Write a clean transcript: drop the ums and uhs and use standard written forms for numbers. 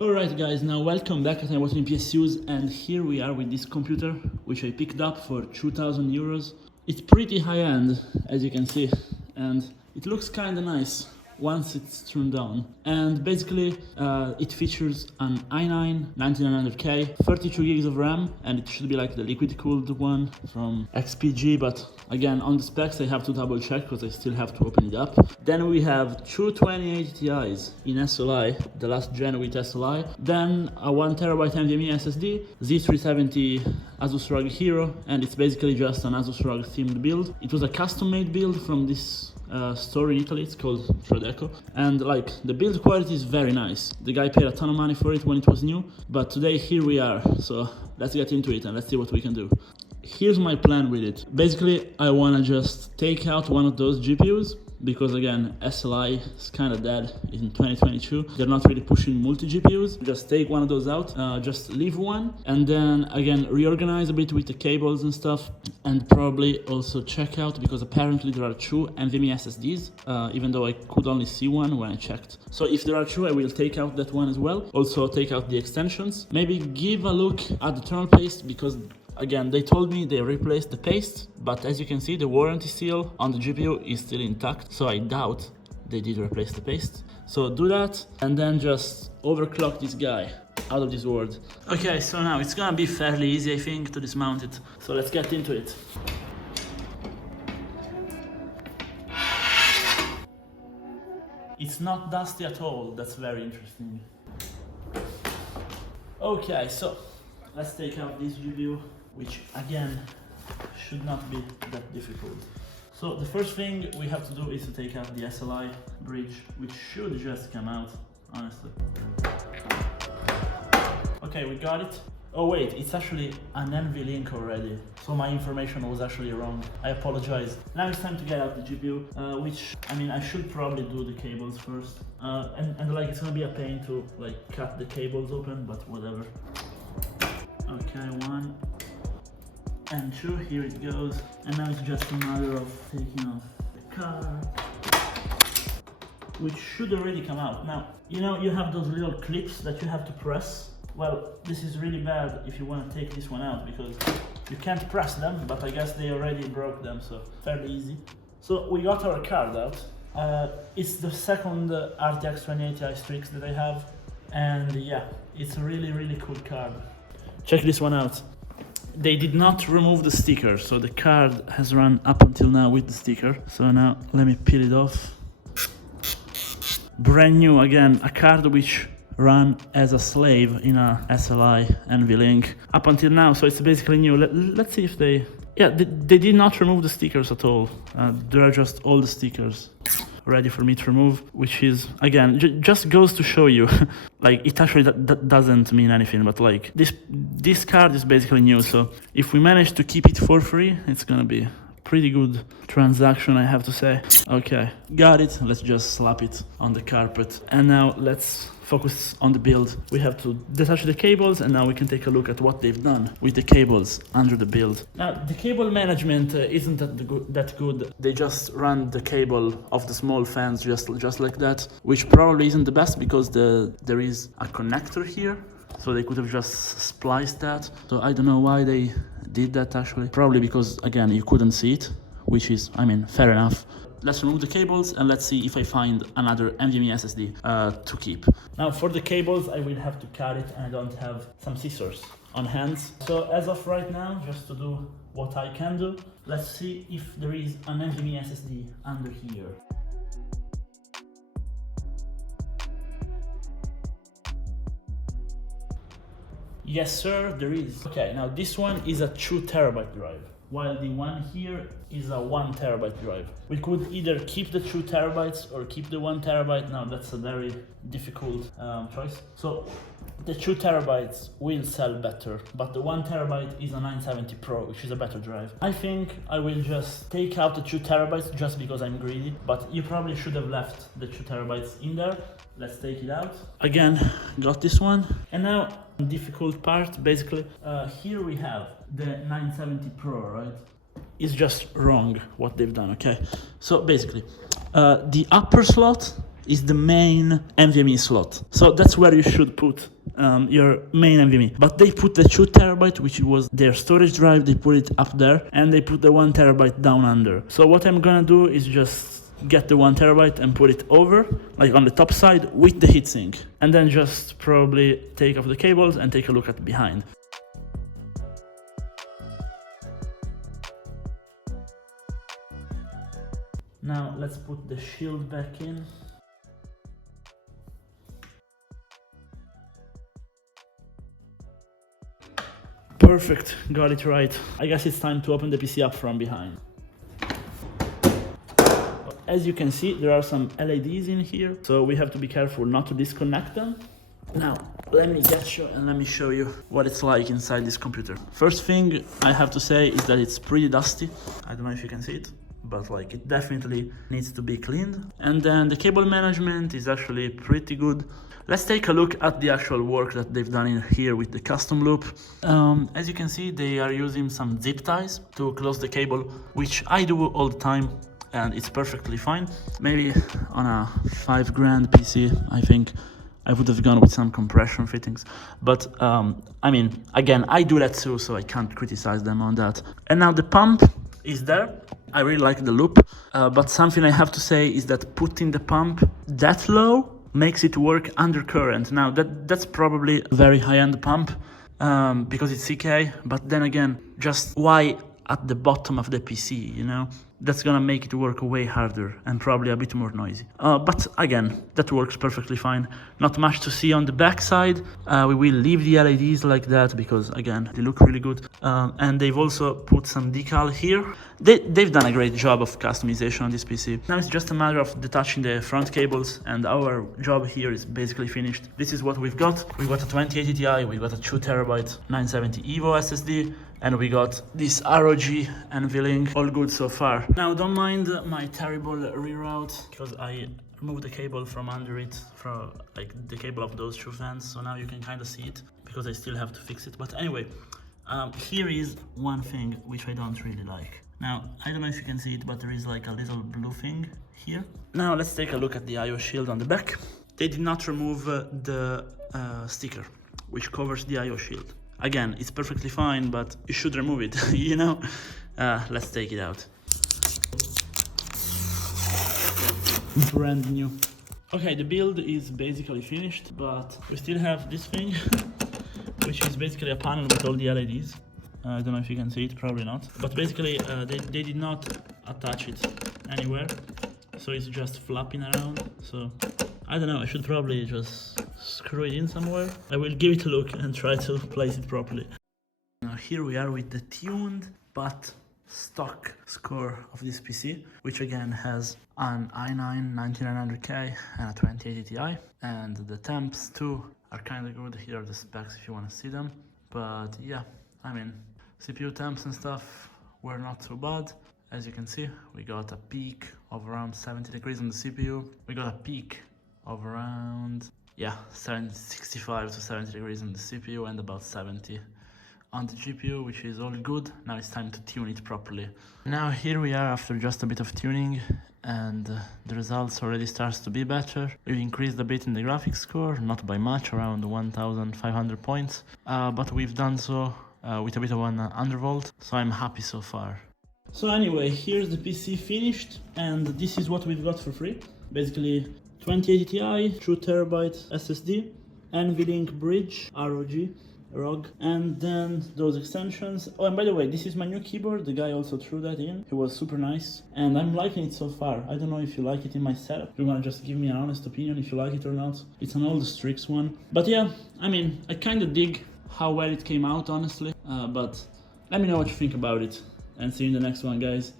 Alright guys, now welcome back at ImWateringPSUs, and here we are with this computer which I picked up for 2,000 euros. It's pretty high end, as you can see, and it looks kinda nice once it's turned on. And basically it features an i9 9900K, 32 gigs of RAM, and it should be like the liquid cooled one from XPG, but again on the specs I have to double check because I still have to open it up. Then we have two 2080 Ti's in SLI, the last gen with SLI, then a 1TB NVMe SSD, Z370 Asus ROG Hero, and it's basically just an Asus ROG themed build. It was a custom made build from this store in Italy. It's called Prodeco, and like the build quality is very nice. The guy paid a ton of money for it when it was new, but today here we are, so let's get into it and let's see what we can do. Here's my plan with it. Basically I want to just take out one of those GPUs because again SLI is kind of dead in 2022. They're not really pushing multi-GPUs. Just take one of those out, just leave one, and then again reorganize a bit with the cables and stuff, and probably also check out, because apparently there are two NVMe SSDs, even though I could only see one when I checked. So if there are two, I will take out that one as well. Also take out the extensions. Maybe give a look at the thermal paste, because again, they told me they replaced the paste, but as you can see, the warranty seal on the GPU is still intact, so I doubt they did replace the paste. So do that, and then just overclock this guy out of this world. Okay, so now it's gonna be fairly easy, I think, to dismount it. So let's get into it. It's not dusty at all, that's very interesting. Okay, so let's take out this GPU, which again should not be that difficult. So the first thing we have to do is to take out the SLI bridge, which should just come out, honestly. Okay, we got it. Oh wait, it's actually an NVLink already, so my information was actually wrong. I apologize. Now it's time to get out the GPU, which, I mean, I should probably do the cables first. And like, it's gonna be a pain to like cut the cables open, but whatever. Okay, 1 and 2, here it goes. And now it's just a matter of taking off the card, which should already come out. Now, you know, you have those little clips that you have to press. Well, this is really bad if you want to take this one out, because you can't press them, but I guess they already broke them, so fairly easy. So we got our card out. It's the second RTX 2080 Ti Strix that I have, and yeah, it's a really cool card. Check this one out. They did not remove the sticker, so the card has run up until now with the sticker. So now let me peel it off. Brand new, again, a card which ran as a slave in a SLI NVLink up until now, so it's basically new. Let's see if they... Yeah, they did not remove the stickers at all. There are just all the stickers ready for me to remove, which is, again, just goes to show you, like, it actually doesn't mean anything, but like, this card is basically new, so if we manage to keep it for free, it's gonna be pretty good transaction, I have to say. Okay, got it. Let's just slap it on the carpet, and now let's focus on the build. We have to detach the cables, and now we can take a look at what they've done with the cables under the build. Now, the cable management isn't that good. They just run the cable of the small fans just like that, which probably isn't the best, because there is a connector here, so they could have just spliced that. So I don't know why they did that actually. Probably because, again, you couldn't see it, which is, I mean, fair enough. Let's remove the cables and let's see if I find another NVMe SSD to keep. Now for the cables, I will have to cut it, and I don't have some scissors on hand. So as of right now, just to do what I can do, let's see if there is an NVMe SSD under here. Yes sir, there is. Okay, now this one is a 2TB drive, while the one here is a 1TB drive. We could either keep the 2 TB or keep the 1TB. Now that's a very difficult choice. So the 2 TB will sell better, but the 1TB is a 970 Pro, which is a better drive. I think I will just take out the 2 TB just because I'm greedy, but you probably should have left the 2 TB in there. Let's take it out. Again, got this one. And now, difficult part, basically, here we have the 970 Pro, right? It's just wrong what they've done, okay? So basically, the upper slot is the main NVMe slot. So that's where you should put your main NVMe. But they put the 2 terabyte, which was their storage drive, they put it up there, and they put the 1 terabyte down under. So what I'm gonna do is just get the 1 terabyte and put it over, like on the top side with the heatsink. And then just probably take off the cables and take a look at behind. Now let's put the shield back in. Perfect, got it right. I guess it's time to open the PC up from behind. As you can see, there are some LEDs in here, so we have to be careful not to disconnect them. Now, let me get you and let me show you what it's like inside this computer. First thing I have to say is that it's pretty dusty. I don't know if you can see it, but like it definitely needs to be cleaned. And then the cable management is actually pretty good. Let's take a look at the actual work that they've done in here with the custom loop. As you can see, they are using some zip ties to close the cable, which I do all the time, and it's perfectly fine. Maybe on a $5,000 PC, I think I would have gone with some compression fittings. But I mean, again, I do that too, so I can't criticize them on that. And now the pump is there. I really like the loop, but something I have to say is that putting the pump that low makes it work under current. Now that's probably a very high-end pump because it's CK, but then again, just why at the bottom of the PC, you know? That's gonna make it work way harder and probably a bit more noisy. But again, that works perfectly fine. Not much to see on the back side. We will leave the LEDs like that because again, they look really good. And they've also put some decal here. They've done a great job of customization on this PC. Now it's just a matter of detaching the front cables, and our job here is basically finished. This is what we've got. We've got a 2080 Ti, we've got a 2 terabyte 970 EVO SSD, and we got this ROG NVLink. All good so far. Now don't mind my terrible reroute because I removed the cable from under it, from like the cable of those 2 fans, so now you can kind of see it because I still have to fix it. But anyway, here is one thing which I don't really like. Now, I don't know if you can see it, but there is like a little blue thing here. Now let's take a look at the IO shield on the back. They did not remove the sticker which covers the IO shield. Again, it's perfectly fine, but you should remove it, you know? Let's take it out. Brand new. Okay, the build is basically finished, but we still have this thing, which is basically a panel with all the LEDs. I don't know if you can see it, probably not. But basically, they did not attach it anywhere, so it's just flapping around. So I don't know, I should probably just screw it in somewhere. I will give it a look and try to place it properly. Now here we are with the tuned but stock score of this PC, which again has an i9 9900K and a 2080 Ti, and the temps too are kind of good. Here are the specs if you want to see them. But yeah, I mean, CPU temps and stuff were not too bad. As you can see, we got a peak of around 70 degrees on the CPU. We got a peak of around, yeah, 65 to 70 degrees on the CPU and about 70 on the GPU, which is all good. Now it's time to tune it properly. Now here we are after just a bit of tuning, and the results already starts to be better. We've increased a bit in the graphics score, not by much, around 1500 points, but we've done so with a bit of an undervolt, so I'm happy so far. So anyway, here's the PC finished, and this is what we've got for free. Basically 2080 Ti, 2 terabyte SSD, NVLink bridge, ROG, and then those extensions. Oh, and by the way, this is my new keyboard. The guy also threw that in. He was super nice, and I'm liking it so far. I don't know if you like it in my setup. You wanna just give me an honest opinion if you like it or not. It's an old Strix one. But yeah, I mean, I kind of dig how well it came out, honestly. But let me know what you think about it, and see you in the next one, guys.